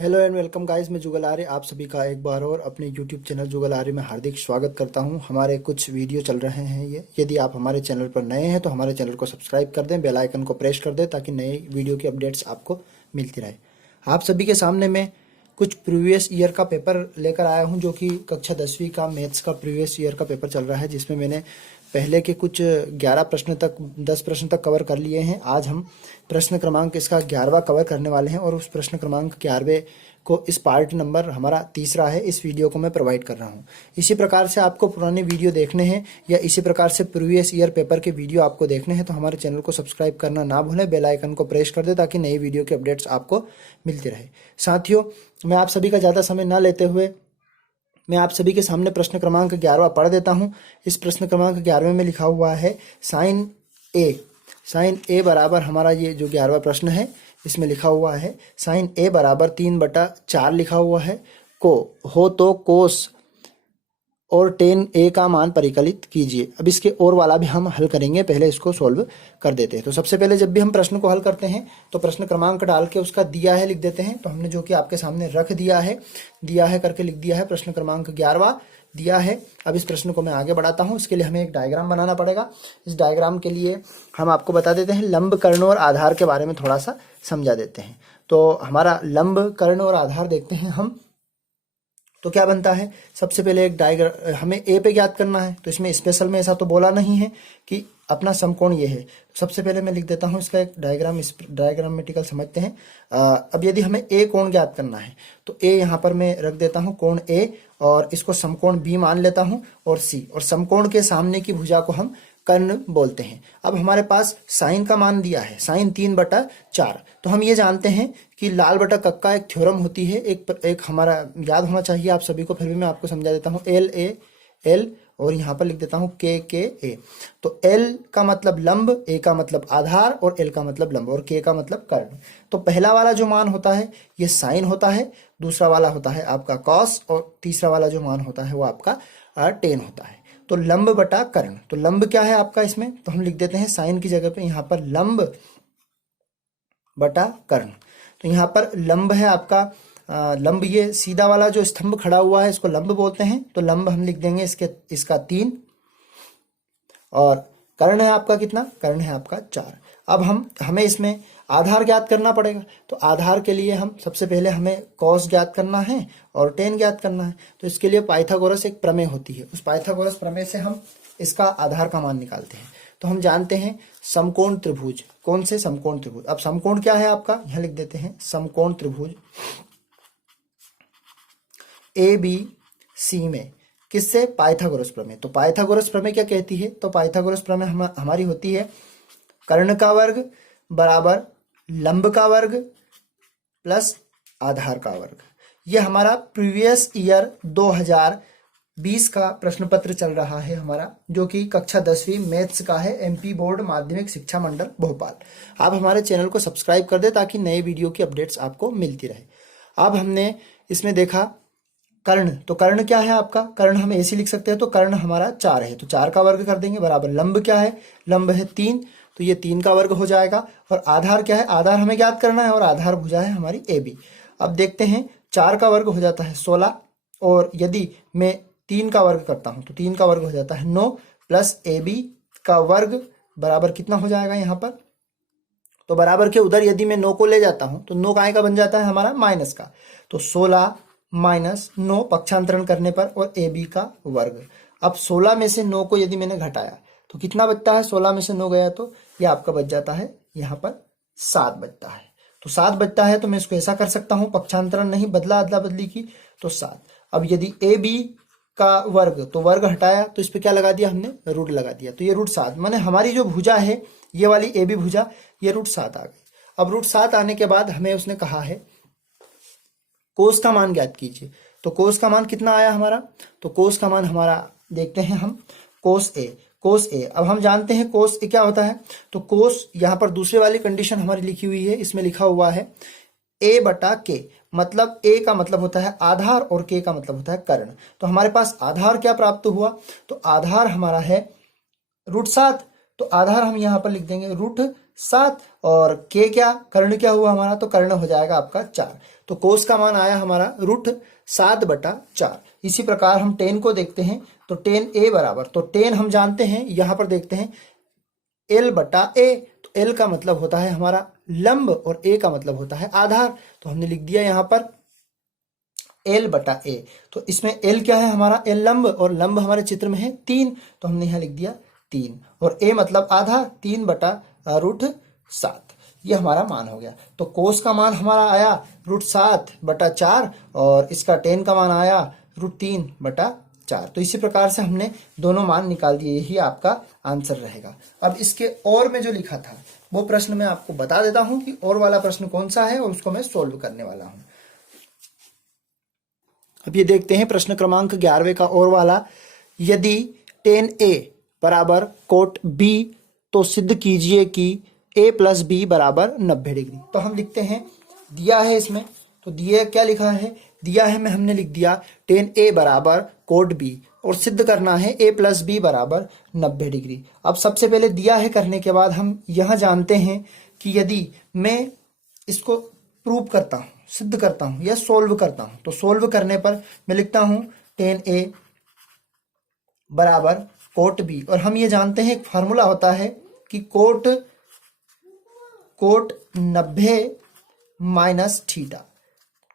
Hello and welcome guys, मैं जुगल आर्य आप सभी का एक बार और अपने यूट्यूब चैनल जुगल आर्य में हार्दिक स्वागत करता हूं। हमारे कुछ वीडियो चल रहे हैं यदि आप हमारे चैनल पर नए हैं तो हमारे चैनल को सब्सक्राइब कर दें, बेल आइकन को प्रेस कर दें ताकि नए वीडियो की अपडेट्स आपको मिलती रहे। आप सभी के सामने मैं कुछ प्रीवियस ईयर का पेपर लेकर आया हूं, जो कि कक्षा 10वीं का मैथ्स का प्रीवियस ईयर का पेपर चल रहा है, जिसमें मैंने पहले के कुछ 11 प्रश्न तक 10 प्रश्न तक कवर कर लिए हैं। आज हम प्रश्न क्रमांक इसका 11वां कवर करने वाले हैं और उस प्रश्न क्रमांक 11वें को इस पार्ट नंबर हमारा तीसरा है, इस वीडियो को मैं प्रोवाइड कर रहा हूं। इसी प्रकार से आपको पुराने वीडियो देखने हैं या इसी प्रकार से प्रीवियस ईयर पेपर के वीडियो आपको देखने हैं तो हमारे चैनल को सब्सक्राइब करना ना भूलें, बेल आइकन को प्रेस कर दें ताकि नई वीडियो के अपडेट्स आपको मिलती रहे। साथियों, मैं आप सभी का ज़्यादा समय ना लेते हुए मैं आप सभी के सामने प्रश्न क्रमांक 11वां पढ़ देता हूं। इस प्रश्न क्रमांक 11वें में लिखा हुआ है साइन ए बराबर, हमारा ये जो 11वां प्रश्न है इसमें लिखा हुआ है साइन ए बराबर 3/4 लिखा हुआ है को हो तो कोस और टेन ए का मान परिकलित कीजिए। अब इसके और वाला भी हम हल करेंगे, पहले इसको सॉल्व कर देते हैं। तो सबसे पहले जब भी हम प्रश्न को हल करते हैं तो प्रश्न क्रमांक डाल के उसका दिया है लिख देते हैं। तो हमने जो कि आपके सामने रख दिया है करके लिख दिया है, प्रश्न क्रमांक 11वां दिया है। अब इस प्रश्न को मैं आगे बढ़ाता हूं, इसके लिए हमें एक डायग्राम बनाना पड़ेगा। इस डायग्राम के लिए हम आपको बता देते हैं, लंब कर्ण और आधार के बारे में थोड़ा सा समझा देते हैं। तो हमारा लंब कर्ण और आधार देखते हैं हम, तो क्या बनता है। सबसे पहले एक डायग्राम हमें ए पे ज्ञात करना है, तो इसमें स्पेशल में ऐसा तो बोला नहीं है कि अपना समकोण ये है। सबसे पहले मैं लिख देता हूं इसका एक डायग्राम, इस डायग्रामेटिकल समझते हैं। अब यदि हमें ए कोण ज्ञात करना है तो ए यहाँ पर मैं रख देता हूं कोण ए, और इसको समकोण बी मान लेता हूं, और सी, और समकोण के सामने की भुजा को हम कर्ण बोलते हैं। अब हमारे पास साइन का मान दिया है, साइन 3/4। तो हम ये जानते हैं कि लाल बटा कक्का एक थ्योरम होती है, एक हमारा याद होना चाहिए आप सभी को, फिर भी मैं आपको समझा देता हूँ। एल ए एल, और यहाँ पर लिख देता हूँ के ए। तो एल का मतलब लंब, ए का मतलब आधार, और एल का मतलब लंब, और के का मतलब कर्ण। तो पहला वाला जो मान होता है ये साइन होता है, दूसरा वाला होता है आपका कॉस, और तीसरा वाला जो मान होता है वो आपका टेन होता है। तो लंब बटा कर्ण, तो लंब क्या है आपका इसमें, तो हम लिख देते हैं साइन की जगह पे यहाँ पर लंब बटा कर्ण। तो यहाँ पर लंब है आपका लंब, ये सीधा वाला जो स्तंभ खड़ा हुआ है इसको लंब बोलते हैं, तो लंब हम लिख देंगे इसका 3, और कर्ण है आपका कितना, कर्ण है आपका 4। अब हमें इसमें आधार ज्ञात करना पड़ेगा। तो आधार के लिए हम सबसे पहले हमें कॉस ज्ञात करना है और टेन ज्ञात करना है। तो इसके लिए पाइथागोरस एक प्रमेय होती है, उस पाइथागोरस प्रमेय से हम इसका आधार का मान निकालते हैं। तो हम जानते हैं समकोण त्रिभुज, कौन से समकोण त्रिभुज। अब समकोण क्या है आपका, यहां लिख देते हैं समकोण त्रिभुज ए बी सी में किससे, पाइथागोरस प्रमेय। तो पाइथागोरस प्रमेय क्या कहती है, तो पाइथागोरस प्रमेय हमारी होती है कर्ण का वर्ग बराबर लंब का वर्ग प्लस आधार का वर्ग। ये हमारा प्रीवियस ईयर 2020 का प्रश्न पत्र चल रहा है हमारा, जो कि कक्षा 10वीं मैथ्स का है, एमपी बोर्ड माध्यमिक शिक्षा मंडल भोपाल। आप हमारे चैनल को सब्सक्राइब कर दें ताकि नए वीडियो की अपडेट्स आपको मिलती रहे। अब हमने इसमें देखा कर्ण, तो कर्ण क्या है आपका, कर्ण हम ऐसे लिख सकते हैं, तो कर्ण हमारा 4 है, तो 4 का वर्ग कर देंगे बराबर लंब क्या है, लंब है 3, तो ये 3 का वर्ग हो जाएगा। और आधार क्या है, आधार हमें ज्ञात करना है, और आधार भुजा है हमारी ए बी। अब देखते हैं 4 का वर्ग हो जाता है 16, और यदि मैं 3 का वर्ग करता हूं तो 3 का वर्ग हो जाता है 9, प्लस ए बी का वर्ग बराबर कितना हो जाएगा यहाँ पर, तो बराबर के उधर यदि मैं 9 को ले जाता हूं तो 9 काय का बन जाता है हमारा माइनस का, तो 16 माइनस 9 पक्षांतरण करने पर, और ए बी का वर्ग। अब 16 में से 9 को यदि मैंने घटाया तो कितना बचता है, 16 में से 9 गया तो ये आपका बच जाता है यहाँ पर 7 बचता है। तो 7 बचता है तो मैं इसको ऐसा कर सकता हूं, पक्षांतरण नहीं बदला, अदला बदली की, तो 7। अब यदि ए बी का वर्ग, तो वर्ग हटाया तो इस पे क्या लगा दिया हमने, रूट लगा दिया, तो ये √7, माने हमारी जो भुजा है ये वाली ए बी भुजा, ये √7 आ गई। अब √7 आने के बाद हमें उसने कहा है कोस का मान ज्ञात कीजिए। तो कोस का मान कितना आया हमारा, तो कोस का मान हमारा देखते हैं हम, कोस ए। अब हम जानते हैं कोस ए क्या होता है, तो कोस यहाँ पर दूसरे वाली कंडीशन हमारी लिखी हुई है, इसमें लिखा हुआ है ए बटा के, मतलब ए का मतलब होता है आधार और के का मतलब होता है कर्ण। तो हमारे पास आधार क्या प्राप्त हुआ, तो आधार हमारा है √7, तो आधार हम यहाँ पर लिख देंगे √7 और k क्या कर्ण क्या हुआ हमारा, तो कर्ण हो जाएगा आपका 4। तो कोस का मान आया हमारा √7/4। इसी प्रकार हम टेन को देखते हैं तो टेन ए बराबर, तो टेन हम जानते हैं, यहाँ पर देखते हैं L/A। तो L का मतलब होता है हमारा लंब और A का मतलब होता है आधार। तो हमने लिख दिया यहाँ पर L/A। तो इसमें L क्या है हमारा, L लंब, और लंब हमारे चित्र में है 3, तो हमने यहाँ लिख दिया 3, और A मतलब आधार 3/√7। ये हमारा मान हो गया। तो कोस का मान हमारा आया √7/4 और इसका टेन का मान आया √3/4। तो इसी प्रकार से हमने दोनों मान निकाल दिए, यही आपका आंसर रहेगा। अब इसके और में जो लिखा था वो प्रश्न मैं आपको बता देता हूं कि और वाला प्रश्न कौन सा है और उसको मैं सोल्व करने वाला हूं। अब ये देखते हैं प्रश्न क्रमांक 11वें का और वाला। यदि tan A बराबर cot B तो सिद्ध कीजिए कि A + B बराबर 90 डिग्री। तो हम लिखते हैं, दिया है इसमें, तो दिए क्या लिखा है, दिया है में हमने लिख दिया tan A बराबर cot B और सिद्ध करना है A + B बराबर 90 डिग्री। अब सबसे पहले दिया है करने के बाद हम यह जानते हैं कि यदि मैं इसको प्रूव करता हूं, सिद्ध करता हूं या सोल्व करता हूं, तो सोल्व करने पर मैं लिखता हूं tan A बराबर cot B, और हम ये जानते हैं एक फार्मूला होता है कि cot 90 minus theta,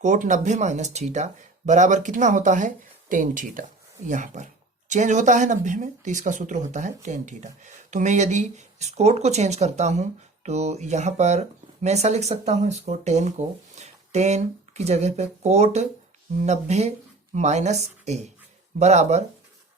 cot 90 minus theta बराबर कितना होता है, tan थीटा। यहाँ पर चेंज होता है 90 में, तो इसका सूत्र होता है tan थीटा। तो मैं यदि इस कोट को चेंज करता हूँ तो यहाँ पर मैं ऐसा लिख सकता हूँ इसको, tan की जगह पे cot 90 माइनस A बराबर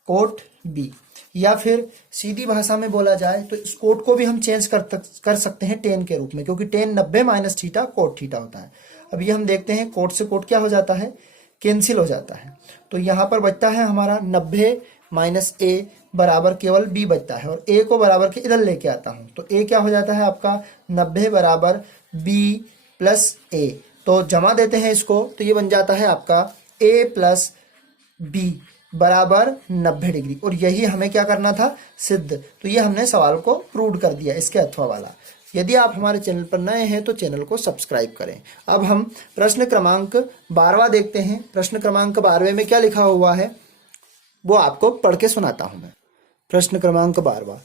cot B, या फिर सीधी भाषा में बोला जाए तो इस कोट को भी हम चेंज कर सकते हैं tan के रूप में, क्योंकि tan 90 minus theta cot theta होता है। अब ये हम देखते हैं कोट से कोट क्या हो जाता है, कैंसिल हो जाता है। तो यहाँ पर बचता है हमारा 90 माइनस A बराबर केवल B बचता है, और A को बराबर के इधर लेके आता हूँ तो A क्या हो जाता है आपका 90 बराबर B प्लस A। तो जमा देते हैं इसको तो ये बन जाता है आपका A प्लस B बराबर 90 डिग्री, और यही हमें क्या करना था, सिद्ध। तो ये हमने सवाल को प्रूव कर दिया, इसके अथवा वाला। यदि आप हमारे चैनल पर नए हैं तो चैनल को सब्सक्राइब करें। अब हम प्रश्न क्रमांक 12वां देखते हैं। प्रश्न क्रमांक 12वें में क्या लिखा हुआ है वो आपको पढ़ के सुनाता हूं मैं। प्रश्न क्रमांक 12वां,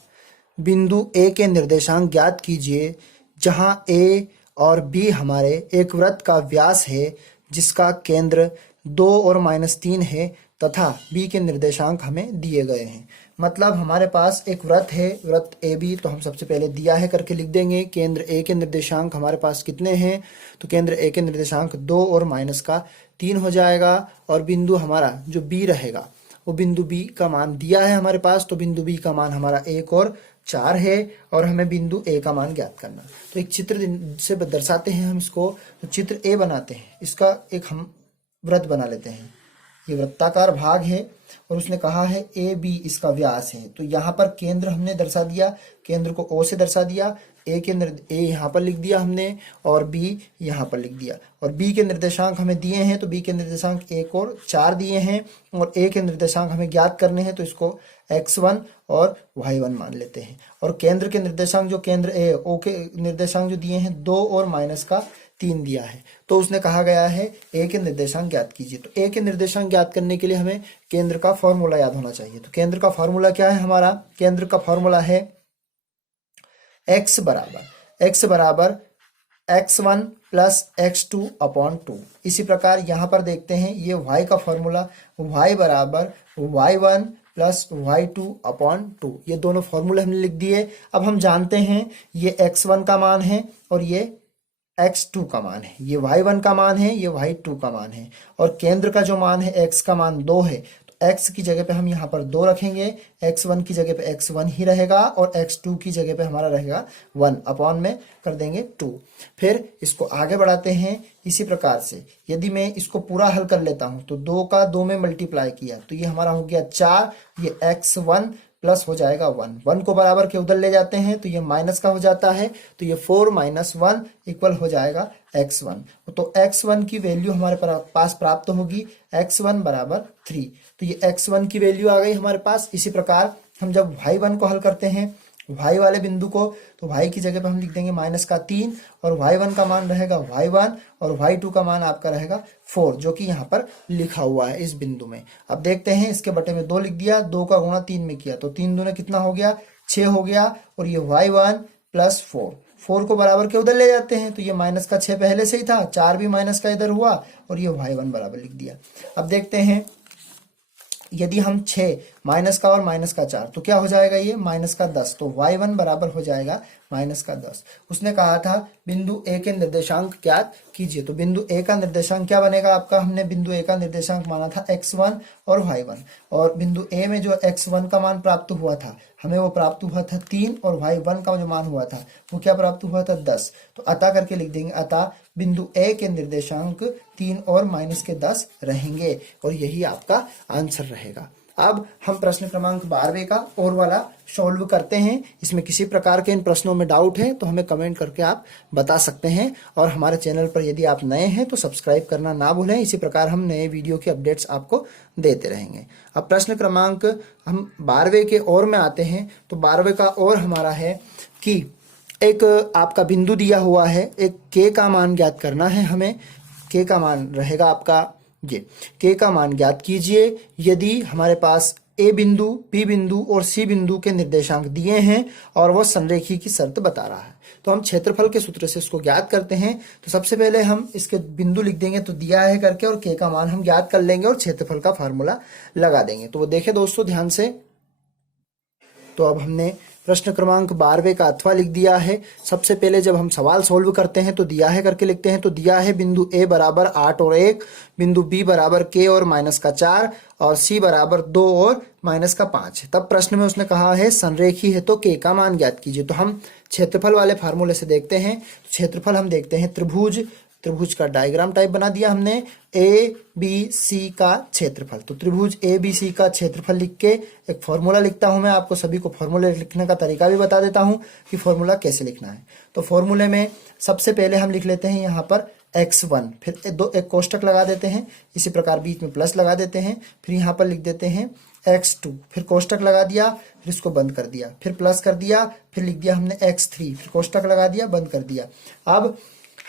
बिंदु ए के निर्देशांक ज्ञात कीजिए जहां ए और बी हमारे एक वृत्त का व्यास है जिसका केंद्र 2 और -3 है तथा बी के निर्देशांक हमें दिए गए हैं। मतलब हमारे पास एक वृत्त है, वृत्त ए बी, तो हम सबसे पहले दिया है करके लिख देंगे। केंद्र ए के निर्देशांक हमारे पास कितने हैं, तो केंद्र ए के निर्देशांक 2 और -3 हो जाएगा, और बिंदु हमारा जो बी रहेगा वो बिंदु बी का मान दिया है हमारे पास, तो बिंदु बी का मान हमारा 1 और 4 है, और हमें बिंदु ए का मान ज्ञात करना। तो एक चित्र से दर्शाते हैं हम इसको, तो चित्र ए बनाते हैं, इसका एक हम वृत्त बना लेते हैं। ये वृत्ताकार भाग है और उसने कहा है ए बी इसका व्यास है। तो यहाँ पर केंद्र हमने दर्शा दिया, केंद्र को ओ से दर्शा दिया, ए यहाँ पर लिख दिया हमने और बी यहाँ पर लिख दिया, और बी के निर्देशांक हमें दिए हैं तो बी के निर्देशांक 1 और 4 दिए हैं, और ए के निर्देशांक हमें ज्ञात करने हैं तो इसको x1 और y1 मान लेते हैं। और केंद्र के निर्देशांक जो केंद्र ए ओ के निर्देशांक जो दिए हैं 2 और -3 दिया है, तो उसने कहा गया है ए के निर्देशांक ज्ञात कीजिए। तो ए के निर्देशांक ज्ञात करने के लिए हमें केंद्र का फॉर्मूला याद होना चाहिए। तो केंद्र का फॉर्मूला क्या है हमारा, केंद्र का फॉर्मूला है x बराबर x1 प्लस x2 अपॉन 2। इसी प्रकार यहाँ पर देखते हैं ये y का फॉर्मूला, y बराबर y1 प्लस y2 अपॉन 2। ये दोनों फॉर्मूले हमने लिख दिए। अब हम जानते हैं ये x1 का मान है और ये x2 का मान है, ये y1 का मान है, ये y2 का मान है, और केंद्र का जो मान है x का मान 2 है, तो x की जगह पे हम यहाँ पर 2 रखेंगे, x1 की जगह पे x1 ही रहेगा और x2 की जगह पे हमारा रहेगा 1, अपॉन में कर देंगे 2। फिर इसको आगे बढ़ाते हैं इसी प्रकार से। यदि मैं इसको पूरा हल कर लेता हूँ तो 2 का 2 में मल्टीप्लाई किया तो ये हमारा हो गया 4, ये x1 प्लस हो जाएगा 1 को बराबर के उधर ले जाते हैं तो ये माइनस का हो जाता है, तो ये 4 - 1 इक्वल हो जाएगा x1। तो x1 की वैल्यू हमारे पास प्राप्त होगी x1 बराबर 3। तो ये x1 की वैल्यू आ गई हमारे पास। इसी प्रकार हम जब y1 को हल करते हैं y वाले बिंदु को, तो y की जगह पे हम लिख देंगे -3 और y1 का मान रहेगा y1 और y2 का मान आपका रहेगा 4, जो कि यहाँ पर लिखा हुआ है इस बिंदु में। अब देखते हैं, इसके बटे में 2 लिख दिया, 2 का गुणा 3 में किया तो 3 दूने कितना हो गया, 6 हो गया। और ये y1 प्लस 4 को बराबर के उधर ले जाते हैं, तो ये -6 पहले से ही था, 4 भी माइनस का इधर हुआ और ये y1 बराबर लिख दिया। अब देखते हैं, यदि हम 6 माइनस का और -4 तो क्या हो जाएगा, ये -10, तो y1 बराबर हो जाएगा -10। उसने कहा था बिंदु ए के निर्देशांक ज्ञात कीजिए, तो बिंदु ए का निर्देशांक क्या बनेगा आपका, हमने बिंदु ए का निर्देशांक माना था x1 और y1, और बिंदु ए में जो x1 का मान प्राप्त हुआ था हमें, वो प्राप्त हुआ था 3, और y1 का जो मान हुआ था वो क्या प्राप्त हुआ था 10। तो अतः करके लिख देंगे, अतः बिंदु ए के निर्देशांक 3 और -10 रहेंगे, और यही आपका आंसर रहेगा। अब हम प्रश्न क्रमांक 12वें का और वाला सॉल्व करते हैं। इसमें किसी प्रकार के इन प्रश्नों में डाउट है तो हमें कमेंट करके आप बता सकते हैं, और हमारे चैनल पर यदि आप नए हैं तो सब्सक्राइब करना ना भूलें। इसी प्रकार हम नए वीडियो के अपडेट्स आपको देते रहेंगे। अब प्रश्न क्रमांक हम 12वें के और में आते हैं, तो 12वें का और हमारा है कि एक आपका बिंदु दिया हुआ है, एक के का मान ज्ञात करना है हमें। के का मान रहेगा आपका ये, के का मान ज्ञात कीजिए यदि हमारे पास ए बिंदु, बी बिंदु और सी बिंदु के निर्देशांक दिए हैं और वह संरेखी की शर्त बता रहा है। तो हम क्षेत्रफल के सूत्र से इसको ज्ञात करते हैं। तो सबसे पहले हम इसके बिंदु लिख देंगे, तो दिया है करके, और के का मान हम ज्ञात कर लेंगे और क्षेत्रफल का फार्मूला लगा देंगे। तो वो देखें दोस्तों ध्यान से। तो अब हमने प्रश्न क्रमांक 12वें का अथवा लिख दिया है। सबसे पहले जब हम सवाल सोल्व करते हैं तो दिया है करके लिखते हैं। तो दिया है बिंदु ए बराबर 8 और 1, बिंदु बी बराबर के और -4, और सी बराबर 2 और -5। तब प्रश्न में उसने कहा है संरेखी है तो के का मान ज्ञात कीजिए। तो हम क्षेत्रफल वाले फार्मूले से देखते हैं। क्षेत्रफल हम देखते हैं, त्रिभुज का डायग्राम टाइप बना दिया हमने, ए बी सी का क्षेत्रफल। तो त्रिभुज ए बी सी का क्षेत्रफल लिख के एक फॉर्मूला लिखता हूं मैं। आपको सभी को फॉर्मूले लिखने का तरीका भी बता देता हूं कि फॉर्मूला कैसे लिखना है। तो फॉर्मूले में सबसे पहले हम लिख लेते हैं यहाँ पर x1, फिर एक कोष्टक लगा देते हैं, इसी प्रकार बीच में प्लस लगा देते हैं, फिर यहाँ पर लिख देते हैं x2, फिर कोष्टक लगा दिया, फिर इसको बंद कर दिया, फिर प्लस कर दिया, फिर लिख दिया हमने x3, फिर कोष्टक लगा दिया, बंद कर दिया। अब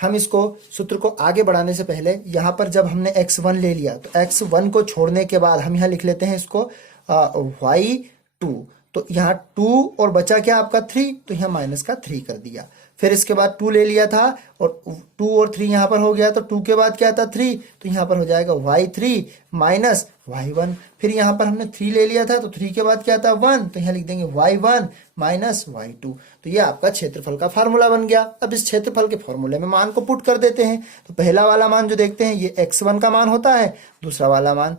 हम इसको सूत्र को आगे बढ़ाने से पहले यहाँ पर जब हमने x1 ले लिया तो x1 को छोड़ने के बाद हम यहाँ लिख लेते हैं इसको y2। तो यहाँ 2 और बचा क्या आपका 3, तो यहाँ -3 कर दिया। फिर इसके बाद 2 ले लिया था और 2 और 3 यहाँ पर हो गया, तो 2 के बाद क्या था 3, तो यहाँ पर हो जाएगा y3 माइनस y1। फिर यहाँ पर हमने 3 ले लिया था तो 3 के बाद क्या था 1, तो यहाँ लिख देंगे y1 माइनस y2। तो ये आपका क्षेत्रफल का फार्मूला बन गया। अब इस क्षेत्रफल के फार्मूले में मान को पुट कर देते हैं। तो पहला वाला मान जो देखते हैं ये x1 का मान होता है, दूसरा वाला मान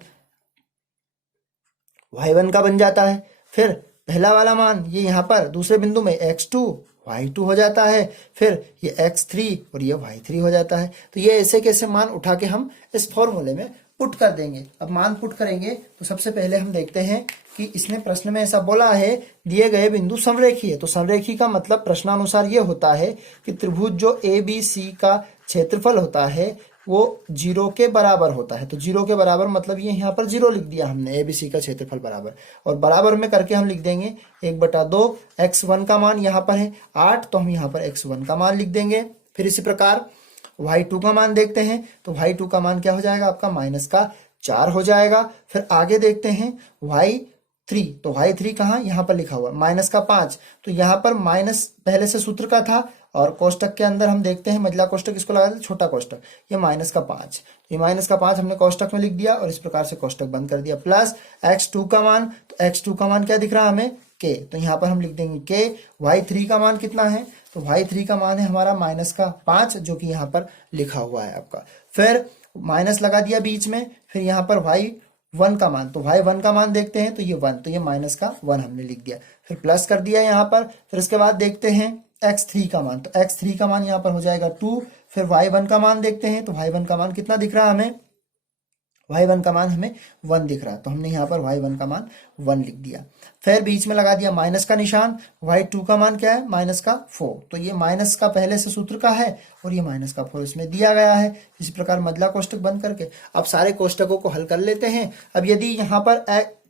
y1 का बन जाता है। फिर पहला वाला मान ये यहाँ पर दूसरे बिंदु में x2 y2 हो जाता है, फिर ये x3 और ये y3 हो जाता है। तो ये ऐसे कैसे मान उठा के हम इस फॉर्मूले में पुट कर देंगे। अब मान पुट करेंगे तो सबसे पहले हम देखते हैं कि इसने प्रश्न में ऐसा बोला है दिए गए बिंदु समरेखी है। तो समरेखी का मतलब प्रश्नानुसार ये होता है कि त्रिभुज जो ए बी सी का क्षेत्रफल होता है वो 0 के बराबर होता है। तो 0 के बराबर मतलब ये यहाँ पर 0 लिख दिया हमने, ABC का क्षेत्रफल बराबर, और बराबर में करके हम लिख देंगे 1/2। x1 का मान यहाँ पर है 8, तो हम यहाँ पर x1 का मान लिख देंगे। फिर इसी प्रकार y2 का मान देखते हैं, तो y2 का मान क्या हो जाएगा आपका -4 हो जाएगा। फिर आगे देखते हैं y3, तो y3 कहाँ यहाँ पर लिखा हुआ -5, तो यहाँ पर माइनस पहले से सूत्र का था, और कोष्टक के अंदर हम देखते हैं मझला कोष्टक इसको लगा देते, छोटा कोष्टक, ये -5, ये -5 हमने कोष्टक में लिख दिया और इस प्रकार से कोष्टक बंद कर दिया। प्लस x2 का मान, तो x2 का मान क्या दिख रहा है हमें k, तो यहाँ पर हम लिख देंगे k। y3 का मान कितना है, तो y3 का मान है हमारा -5, जो कि यहाँ पर लिखा हुआ है आपका। फिर माइनस लगा दिया बीच में, फिर यहाँ पर y1 का मान, तो y1 का मान देखते हैं, तो ये 1, तो ये -1 हमने लिख दिया, फिर प्लस कर दिया यहाँ पर। फिर इसके बाद देखते हैं x3 का मान, तो x3 का मान यहाँ पर हो जाएगा 2। फिर y1 का मान देखते हैं, तो y1 का मान कितना दिख रहा है हमें, y1 का मान हमें 1 दिख रहा है, तो हमने यहाँ पर y1 का मान 1 लिख दिया। फिर बीच में लगा दिया माइनस का निशान, y2 का मान क्या है -4, तो ये माइनस का पहले से सूत्र का है और ये -4 इसमें दिया गया है। इसी प्रकार मझला कोष्टक बंद करके अब सारे कोष्टकों को हल कर लेते हैं। अब यदि यहाँ पर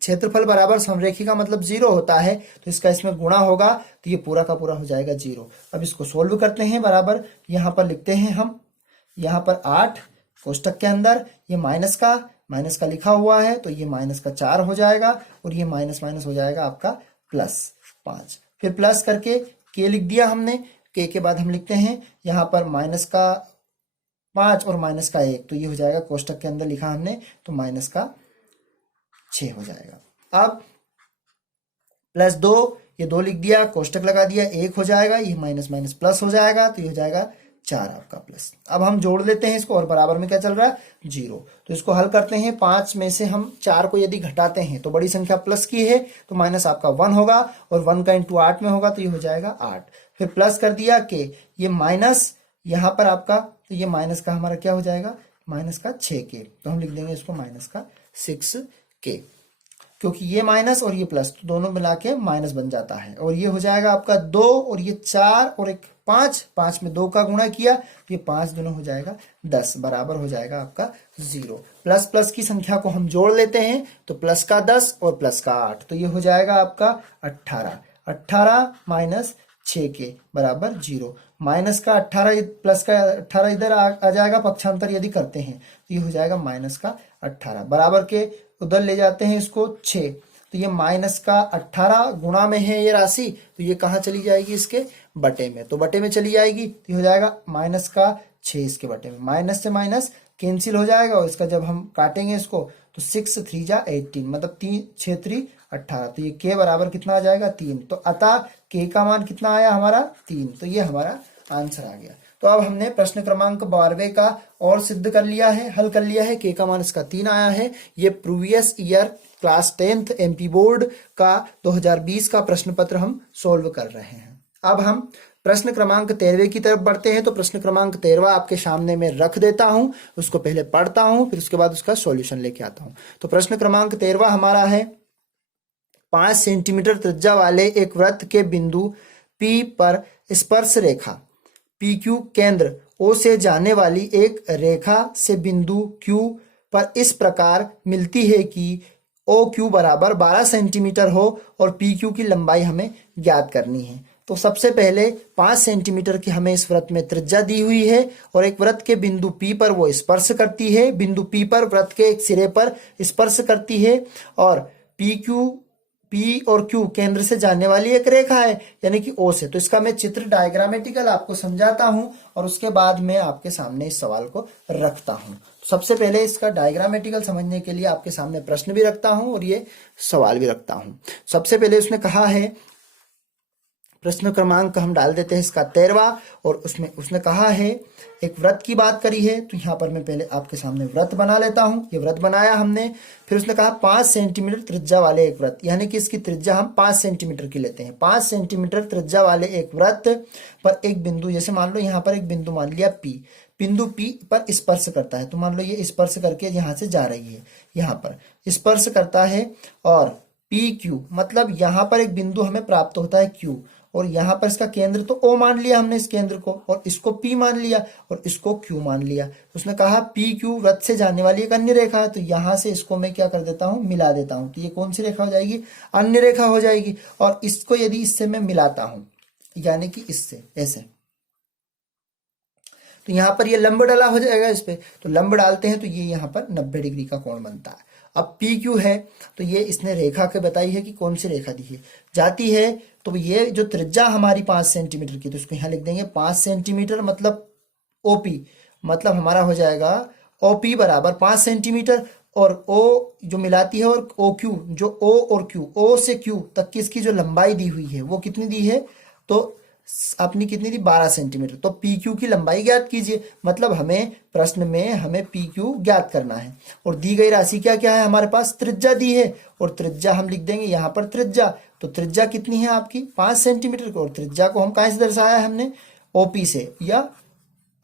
क्षेत्रफल बराबर समरेखी का मतलब 0 होता है, तो इसका इसमें गुणा होगा तो ये पूरा का पूरा हो जाएगा 0। अब इसको सोल्व करते हैं। बराबर यहाँ पर लिखते हैं हम, यहाँ पर 8 कोष्टक के अंदर, ये माइनस का लिखा हुआ है तो ये माइनस का 4 हो जाएगा और ये माइनस माइनस हो जाएगा आपका प्लस 5। फिर प्लस करके के लिख दिया हमने। के बाद हम लिखते हैं यहाँ पर माइनस का 5 और माइनस का 1, तो ये हो जाएगा कोष्टक के अंदर लिखा हमने तो माइनस का 6 हो जाएगा। अब प्लस 2, ये 2 लिख दिया, कोष्टक लगा दिया, 1 हो जाएगा, ये माइनस माइनस प्लस हो जाएगा तो ये हो जाएगा 4 आपका प्लस। अब हम जोड़ लेते हैं इसको और बराबर में क्या चल रहा है 0, तो इसको हल करते हैं। 5 में से हम 4 को यदि घटाते हैं तो बड़ी संख्या प्लस की है तो माइनस आपका 1 होगा और 1 का इंटू 8 में होगा तो ये हो जाएगा 8। फिर प्लस कर दिया के, ये माइनस यहाँ पर आपका, तो ये माइनस का हमारा क्या हो जाएगा माइनस का 6k, तो हम लिख देंगे इसको माइनस का 6k, क्योंकि ये माइनस और ये प्लस तो दोनों मिला के माइनस बन जाता है। और ये हो जाएगा आपका 2 और ये 4 और एक 5 में 2 का गुणा किया तो ये 5 दोनों हो जाएगा 10, बराबर हो जाएगा आपका 0। प्लस प्लस की संख्या को हम जोड़ लेते हैं तो प्लस का 10 और प्लस का 8, तो ये हो जाएगा आपका 18 माइनस 6k बराबर 0। माइनस का 18 प्लस का 18 इधर आ जाएगा, पक्षांतर यदि करते हैं तो ये हो जाएगा माइनस का 18, बराबर के उधर ले जाते हैं इसको 6, तो ये माइनस का 18 गुणा में है ये राशि, तो ये कहाँ चली जाएगी इसके बटे में, तो बटे में चली जाएगी तो ये हो जाएगा माइनस का 6 इसके बटे में। माइनस से माइनस कैंसिल हो जाएगा और इसका जब हम काटेंगे इसको तो 6 3 जा 18, मतलब 3 6 3 18, तो ये के बराबर कितना आ जाएगा 3, तो अतः के का मान कितना आया हमारा 3, तो ये हमारा आंसर आ गया। तो अब हमने प्रश्न क्रमांक 12वें का और सिद्ध कर लिया है, हल कर लिया है। के का मान इसका 3 आया है। ये previous year class 10th MP board का 2020 का प्रश्न पत्र हम सोल्व कर रहे हैं। अब हम प्रश्न क्रमांक 13वें की तरफ बढ़ते हैं। तो प्रश्न क्रमांक 13वां आपके सामने मैं रख देता हूं, उसको पहले पढ़ता हूं, फिर उसके बाद उसका सॉल्यूशन लेके आता हूं। तो प्रश्न क्रमांक 13वां हमारा है 5 सेंटीमीटर त्रिज्या वाले एक वृत्त के बिंदु P पर स्पर्श रेखा PQ केंद्र O से जाने वाली एक रेखा से बिंदु Q पर इस प्रकार मिलती है कि OQ बराबर 12 सेंटीमीटर हो और PQ की लंबाई हमें ज्ञात करनी है। तो सबसे पहले 5 सेंटीमीटर की हमें इस वृत्त में त्रिज्या दी हुई है और एक वृत्त के बिंदु P पर वो स्पर्श करती है, बिंदु P पर वृत्त के एक सिरे पर स्पर्श करती है और P और Q केंद्र से जाने वाली एक रेखा है यानी कि O से। तो इसका मैं चित्र डायग्रामेटिकल आपको समझाता हूं और उसके बाद मैं आपके सामने इस सवाल को रखता हूं। सबसे पहले इसका डायग्रामेटिकल समझने के लिए आपके सामने प्रश्न भी रखता हूं और ये सवाल भी रखता हूं। सबसे पहले उसने कहा है, प्रश्न क्रमांक हम डाल देते हैं इसका 13वां और उसमें उसने कहा है एक वृत्त की बात करी है। तो यहाँ पर मैं पहले आपके सामने वृत्त बना लेता हूँ। ये वृत्त बनाया हमने, फिर उसने कहा 5 सेंटीमीटर त्रिज्या वाले एक वृत्त, यानी कि इसकी त्रिज्या हम 5 सेंटीमीटर की लेते हैं। 5 सेंटीमीटर त्रिज्या वाले एक वृत्त पर एक बिंदु, जैसे मान लो यहाँ पर एक बिंदु मान लिया P, बिंदु P पर स्पर्श करता है। तो मान लो ये स्पर्श करके यहाँ से जा रही है, यहाँ पर स्पर्श करता है और PQ मतलब यहाँ पर एक बिंदु हमें प्राप्त होता है Q और यहाँ पर इसका केंद्र तो O मान लिया हमने इस केंद्र को और इसको P मान लिया और इसको Q मान लिया। उसने कहा PQ वृत्त से जाने वाली एक अन्य रेखा है, तो यहाँ से इसको मैं क्या कर देता हूँ मिला देता हूँ। तो ये कौन सी रेखा हो जाएगी, अन्य रेखा हो जाएगी। और इसको यदि इससे मैं मिलाता हूँ यानी कि इससे ऐसे, तो यहाँ पर ये लंब डाला हो जाएगा इस पे, तो लंब डालते हैं तो ये यहाँ पर 90 डिग्री का कोण बनता है। अब PQ है तो ये इसने रेखा के बताई है कि कौन सी रेखा दी है जाती है। तो ये जो त्रिज्या हमारी 5 सेंटीमीटर की, तो इसको यहाँ लिख देंगे 5 सेंटीमीटर मतलब OP, मतलब हमारा हो जाएगा OP बराबर 5 सेंटीमीटर और O जो मिलाती है और OQ जो O और Q, O से Q तक की इसकी जो लंबाई दी हुई है वो कितनी दी है, तो अपनी कितनी थी 12 सेंटीमीटर। तो PQ की लंबाई ज्ञात कीजिए, मतलब हमें प्रश्न में हमें PQ ज्ञात करना है और दी गई राशि क्या क्या है हमारे पास, त्रिज्या दी है और त्रिज्या हम लिख देंगे यहाँ पर त्रिज्या। तो त्रिज्या कितनी है आपकी 5 सेंटीमीटर को और त्रिज्या को हम कहाँ से दर्शाया है हमने OP से, या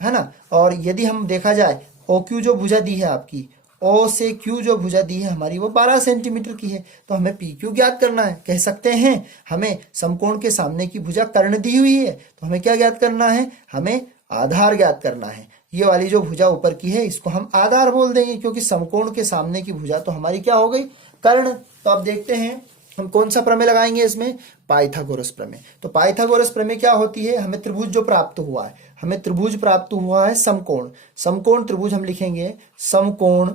है ना। और यदि हम देखा जाए OQ जो भुजा दी है आपकी, O से Q जो भुजा दी है हमारी वो 12 सेंटीमीटर की है, तो हमें PQ ज्ञात करना है। कह सकते हैं हमें समकोण के सामने की भुजा कर्ण दी हुई है, तो हमें क्या ज्ञात करना है, हमें आधार ज्ञात करना है। ये वाली जो भुजा ऊपर की है इसको हम आधार बोल देंगे, क्योंकि समकोण के सामने की भुजा तो हमारी क्या हो गई, कर्ण। तो अब देखते हैं हम कौन सा प्रमेय लगाएंगे इसमें, पाइथागोरस प्रमेय। तो पाइथागोरस प्रमेय क्या होती है, हमें त्रिभुज जो प्राप्त हुआ है, हमें त्रिभुज प्राप्त हुआ है समकोण, समकोण त्रिभुज हम लिखेंगे समकोण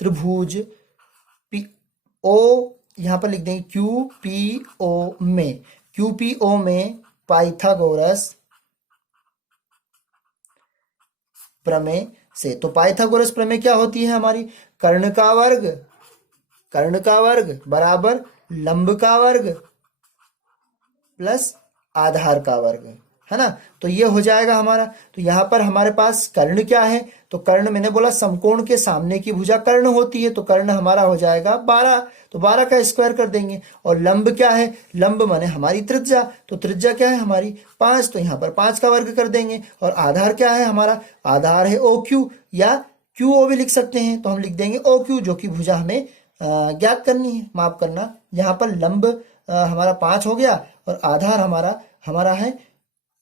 त्रिभुज पी ओ, यहां पर लिख देंगे क्यू पी ओ में, क्यू पी ओ में पाइथागोरस प्रमेय से। तो पाइथागोरस प्रमेय क्या होती है हमारी, कर्ण का वर्ग, कर्ण का वर्ग बराबर लंब का वर्ग प्लस आधार का वर्ग, है ना। तो ये हो जाएगा हमारा। तो यहां पर हमारे पास कर्ण क्या है, तो कर्ण मैंने बोला समकोण के सामने की भुजा कर्ण होती है, तो कर्ण हमारा हो जाएगा 12, तो 12 का स्क्वायर कर देंगे। और लंब क्या है, लंब माने हमारी त्रिज्या, तो त्रिज्या क्या है हमारी 5, तो यहाँ पर 5 का वर्ग कर देंगे। और आधार क्या है हमारा, आधार है ओ क्यू, या क्यू ओ भी लिख सकते हैं, तो हम लिख देंगे ओ क्यू, जो कि भुजा हमें ज्ञात करनी है। माफ करना, यहाँ पर लंब हमारा 5 हो गया और आधार हमारा हमारा है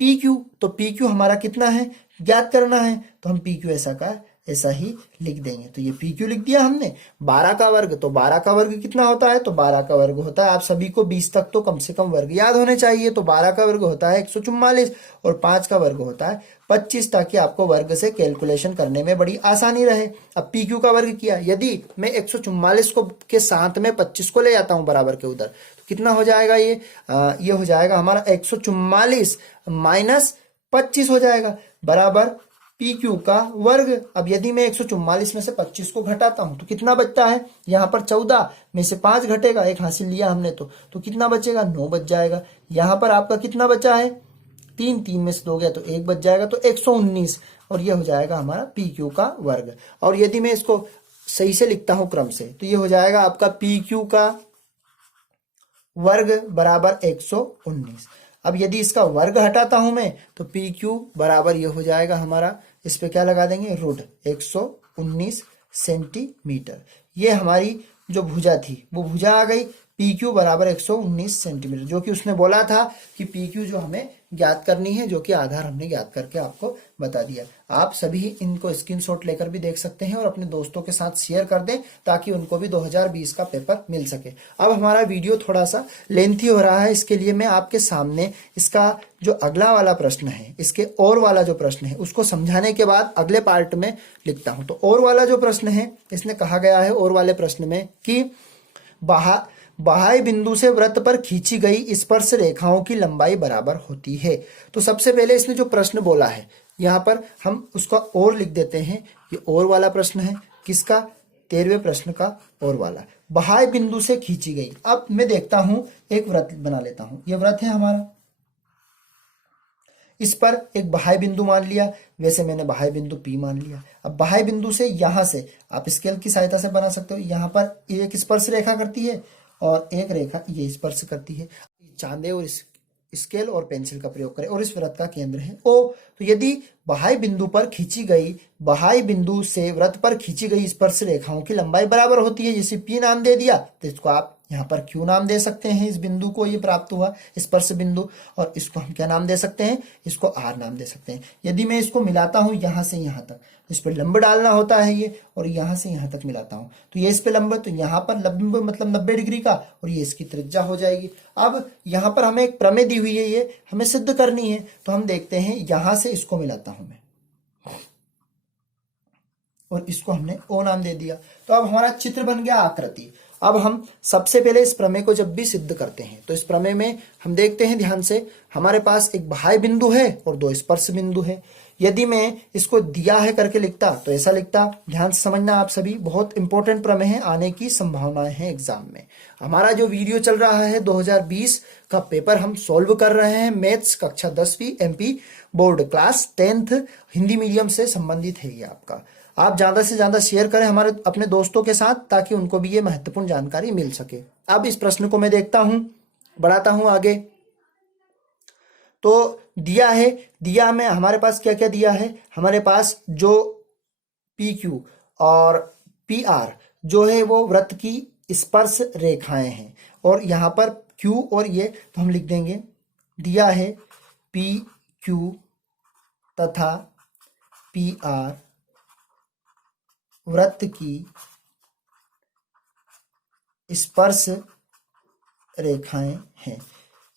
पी क्यू, तो पी क्यू हमारा कितना है ज्ञात करना है, तो हम पी क्यू ऐसा का ऐसा ही लिख देंगे। तो ये पी क्यू लिख दिया हमने। 12 का वर्ग, तो 12 का वर्ग कितना होता है, तो 12 का वर्ग होता है, आप सभी को 20 तक तो कम से कम वर्ग याद होने चाहिए। तो 12 का वर्ग होता है 144 और 5 का वर्ग होता है 25, ताकि आपको वर्ग से कैलकुलेशन करने में बड़ी आसानी रहे। अब पी क्यू का वर्ग किया, यदि मैं 144 को के साथ में 25 को ले जाता हूं बराबर के उधर, तो कितना हो जाएगा ये हो जाएगा हमारा 144 माइनस 25 हो जाएगा बराबर पी क्यू का वर्ग। अब यदि मैं 144 में से 25 को घटाता हूं तो कितना बचता है, यहां पर 14 में से 5 घटेगा, एक हासिल लिया हमने, तो कितना बचेगा 9 बच जाएगा। यहां पर आपका कितना बचा है 3, 3 में से 2 गया तो 1 बच जाएगा, तो 119, और ये हो जाएगा हमारा पी क्यू का वर्ग। और यदि मैं इसको सही से लिखता हूं क्रम से, तो ये हो जाएगा आपका पी क्यू का वर्ग बराबर 119। अब यदि इसका वर्ग हटाता हूं मैं, तो पी क्यू बराबर ये हो जाएगा हमारा, इस पे क्या लगा देंगे रूट 119 सेंटीमीटर। ये हमारी जो भुजा थी वो भुजा आ गई पी क्यू बराबर 119 सेंटीमीटर, जो कि उसने बोला था कि पी क्यू जो हमें ज्ञात करनी है, जो कि आधार हमने ज्ञात करके आपको बता दिया। आप सभी इनको स्क्रीनशॉट लेकर भी देख सकते हैं और अपने दोस्तों के साथ शेयर कर दें, ताकि उनको भी 2020 का पेपर मिल सके। अब हमारा वीडियो थोड़ा सा लेंथी हो रहा है, इसके लिए मैं आपके सामने इसका जो अगला वाला प्रश्न है, इसके और वाला जो प्रश्न है उसको समझाने के बाद अगले पार्ट में लिखता हूं। तो और वाला जो प्रश्न है, इसने कहा गया है और वाले प्रश्न में कि बाह्य बिंदु से वृत्त पर खींची गई स्पर्श रेखाओं की लंबाई बराबर होती है। तो सबसे पहले इसने जो प्रश्न बोला है, यहाँ पर हम उसका और लिख देते हैं। ये और वाला प्रश्न है किसका, 13वें प्रश्न का और वाला, बाह्य बिंदु से खींची गई। अब मैं देखता हूं, एक वृत्त बना लेता हूं, ये वृत्त है हमारा, इस पर एक बाह्य बिंदु मान लिया, वैसे मैंने बाह्य बिंदु P मान लिया। अब बाह्य बिंदु से यहां से आप स्केल की सहायता से बना सकते हो, यहां पर एक स्पर्श रेखा करती है और एक रेखा ये स्पर्श करती है। चांदे और स्केल और पेंसिल का प्रयोग करें, और इस वृत्त का केंद्र है O। तो यदि बाह्य बिंदु पर खींची गई, बाह्य बिंदु से वृत्त पर खींची गई स्पर्श रेखाओं की लंबाई बराबर होती है, जैसे P नाम दे दिया तो इसको आप यहाँ पर Q नाम दे सकते हैं, इस बिंदु को ये प्राप्त हुआ स्पर्श बिंदु, और इसको हम क्या नाम दे सकते हैं, इसको R नाम दे सकते हैं। यदि मैं इसको मिलाता हूं यहां से यहां तक, तो इस पर लंब डालना होता है ये, और यहां से यहां तक मिलाता हूं तो ये इस पे लंब, तो यहाँ पर लंब मतलब 90 डिग्री का, और ये इसकी त्रिज्या हो जाएगी। अब यहाँ पर हमें एक प्रमेय दी हुई है, ये हमें सिद्ध करनी है, तो हम देखते हैं यहां से इसको मिलाता हूं मैं, और इसको हमने O नाम दे दिया। तो अब हमारा चित्र बन गया आकृति। अब हम सबसे पहले इस प्रमेय को जब भी सिद्ध करते हैं, तो इस प्रमेय में हम देखते हैं ध्यान से, हमारे पास एक बाह्य बिंदु है और 2 स्पर्श बिंदु है। यदि मैं इसको दिया है करके लिखता तो ऐसा लिखता, ध्यान से समझना आप सभी, बहुत इंपॉर्टेंट प्रमेय है, आने की संभावनाएं हैं एग्जाम में। हमारा जो वीडियो चल रहा है 2020 का पेपर हम सॉल्व कर रहे हैं, मैथ्स कक्षा 10वीं MP board class 10th Hindi medium से संबंधित है ये आपका। आप ज्यादा से ज्यादा शेयर करें हमारे अपने दोस्तों के साथ, ताकि उनको भी ये महत्वपूर्ण जानकारी मिल सके। अब इस प्रश्न को मैं देखता हूं, बढ़ाता हूं आगे। तो दिया में हमारे पास क्या क्या दिया है, हमारे पास जो PQ और PR जो है वो वृत्त की स्पर्श रेखाएं हैं, और यहां पर Q और ये तो हम लिख देंगे, दिया है PQ तथा PR वृत्त की स्पर्श रेखाएं हैं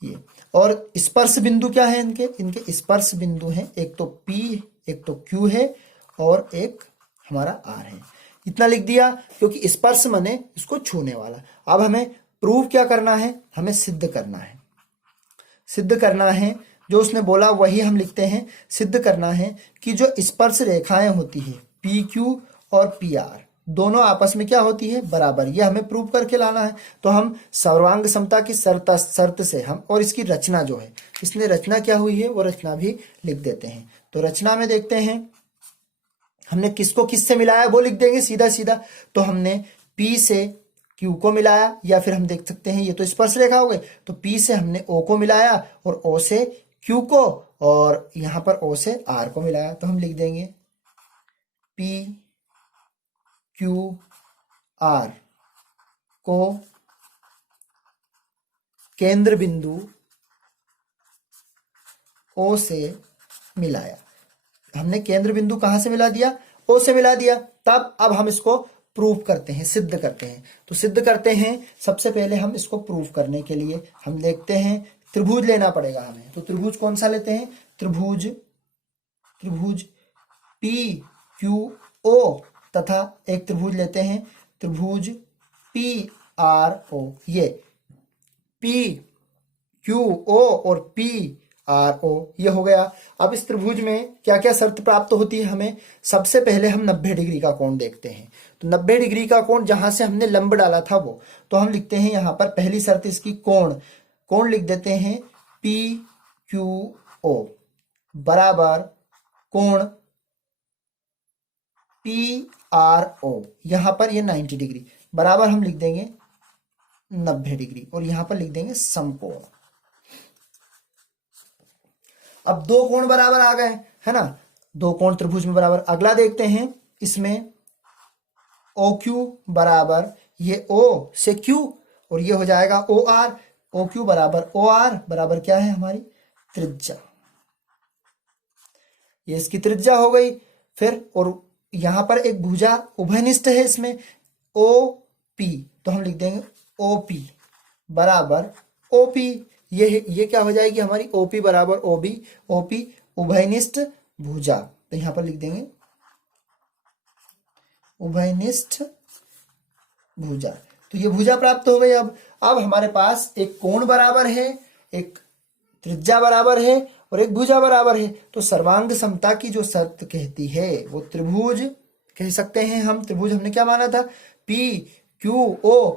ये। और स्पर्श बिंदु क्या है इनके स्पर्श बिंदु हैं, एक तो P, एक तो Q है और एक हमारा R है। इतना लिख दिया, क्योंकि स्पर्श माने इसको छूने वाला। अब हमें प्रूव क्या करना है, हमें सिद्ध करना है। सिद्ध करना है जो उसने बोला वही हम लिखते हैं। सिद्ध करना है कि जो स्पर्श रेखाएं होती है PQ और PR दोनों आपस में क्या होती है, बराबर। ये हमें प्रूव करके लाना है। तो हम सर्वांग समता की शर्त से हम, और इसकी रचना जो है, इसने रचना क्या हुई है वो रचना भी लिख देते हैं। तो रचना में देखते हैं हमने किसको किससे मिलाया वो लिख देंगे सीधा सीधा। तो हमने P से Q को मिलाया, या फिर हम देख सकते हैं ये तो स्पर्श रेखा हो गई, तो P से हमने O को मिलाया और O से Q को, और यहां पर O से R को मिलाया। तो हम लिख देंगे P Q R को केंद्र बिंदु O से मिलाया। हमने केंद्र बिंदु कहां से मिला दिया, O से मिला दिया। तब अब हम इसको प्रूव करते हैं, सिद्ध करते हैं। तो सिद्ध करते हैं, सबसे पहले हम इसको प्रूव करने के लिए हम देखते हैं त्रिभुज लेना पड़ेगा हमें। तो त्रिभुज कौन सा लेते हैं, त्रिभुज PQO तथा एक त्रिभुज लेते हैं त्रिभुज PRO। ये PQO और PRO ये हो गया। अब इस त्रिभुज में क्या क्या शर्त प्राप्त होती है हमें, सबसे पहले हम 90 डिग्री का कोण देखते हैं। तो 90 डिग्री का कोण जहां से हमने लंब डाला था वो, तो हम लिखते हैं यहां पर पहली शर्त इसकी कोण लिख देते हैं PQO बराबर कोण PRO। यहां पर ये 90 डिग्री बराबर हम लिख देंगे 90 डिग्री, और यहां पर लिख देंगे समकोण। अब दो कोण बराबर आ गए, है ना, दो कोण त्रिभुज में बराबर। अगला देखते हैं, इसमें OQ बराबर ये O से Q, और ये हो जाएगा OR। OQ बराबर OR बराबर क्या है हमारी त्रिज्या, ये इसकी त्रिज्या हो गई। फिर और यहां पर एक भुजा उभयनिष्ठ है इसमें OP, तो हम लिख देंगे OP बराबर OP। ये क्या हो जाएगी हमारी OP बराबर OP उभयनिष्ठ भुजा। तो यहां पर लिख देंगे उभयनिष्ठ भुजा। तो ये भुजा प्राप्त हो गई। अब हमारे पास एक कोण बराबर है, एक त्रिज्या बराबर है और एक भुजा बराबर है। तो सर्वांग समता की जो शर्त कहती है वो त्रिभुज कह सकते हैं हम। त्रिभुज हमने क्या माना था, PQO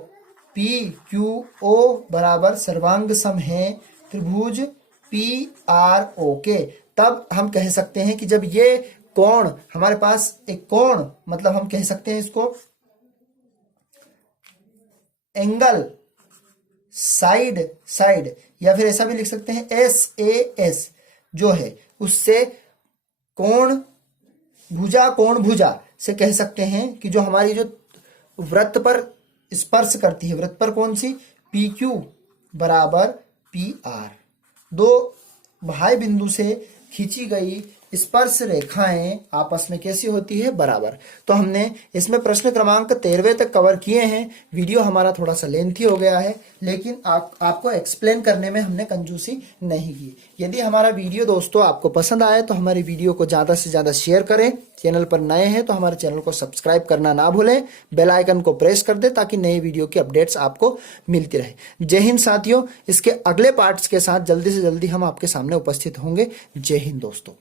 बराबर सर्वांग सम है त्रिभुज PRO के। तब हम कह सकते हैं कि जब ये कोण हमारे पास एक कोण, मतलब हम कह सकते हैं इसको एंगल साइड, या फिर ऐसा भी लिख सकते हैं SAS जो है उससे कोण भुजा से कह सकते हैं कि जो हमारी जो वृत्त पर स्पर्श करती है, वृत्त पर कौन सी, PQ बराबर PR। दो बाह्य बिंदु से खींची गई स्पर्श रेखाएं आपस में कैसी होती है, बराबर। तो हमने इसमें प्रश्न क्रमांक 13वें तक कवर किए हैं। वीडियो हमारा थोड़ा सा लेंथी हो गया है, लेकिन आपको एक्सप्लेन करने में हमने कंजूसी नहीं की। यदि हमारा वीडियो दोस्तों आपको पसंद आए तो हमारी वीडियो को ज़्यादा से ज़्यादा शेयर करें। चैनल पर नए हैं तो हमारे चैनल को सब्सक्राइब करना ना भूलें, बेल आइकन को प्रेस कर दें ताकि नई वीडियो की अपडेट्स आपको मिलती रहे। जय हिंद साथियों, इसके अगले पार्ट्स के साथ जल्दी से जल्दी हम आपके सामने उपस्थित होंगे। जय हिंद दोस्तों।